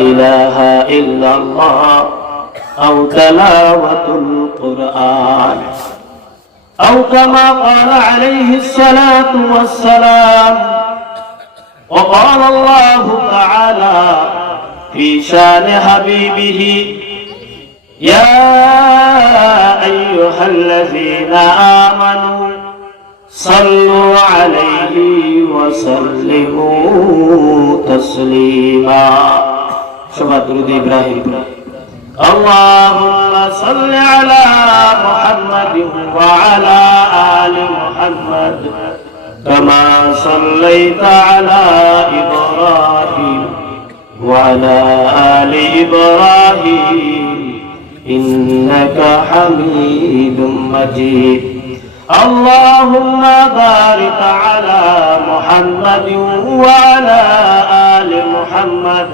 إله إلا الله أو تلاوة القرآن أو كما قال عليه الصلاة والسلام. وقال الله تعالى في شان حبيبه يا أيها الذين آمنوا صلوا عليه وسلموا تسليما. شباب درود إبراهيم. اللهم صل على محمد وعلى آل محمد كما صليت على إبراهيم وعلى آل إبراهيم إنك حميد مجيد. اللهم بارك على محمد وعلى آل محمد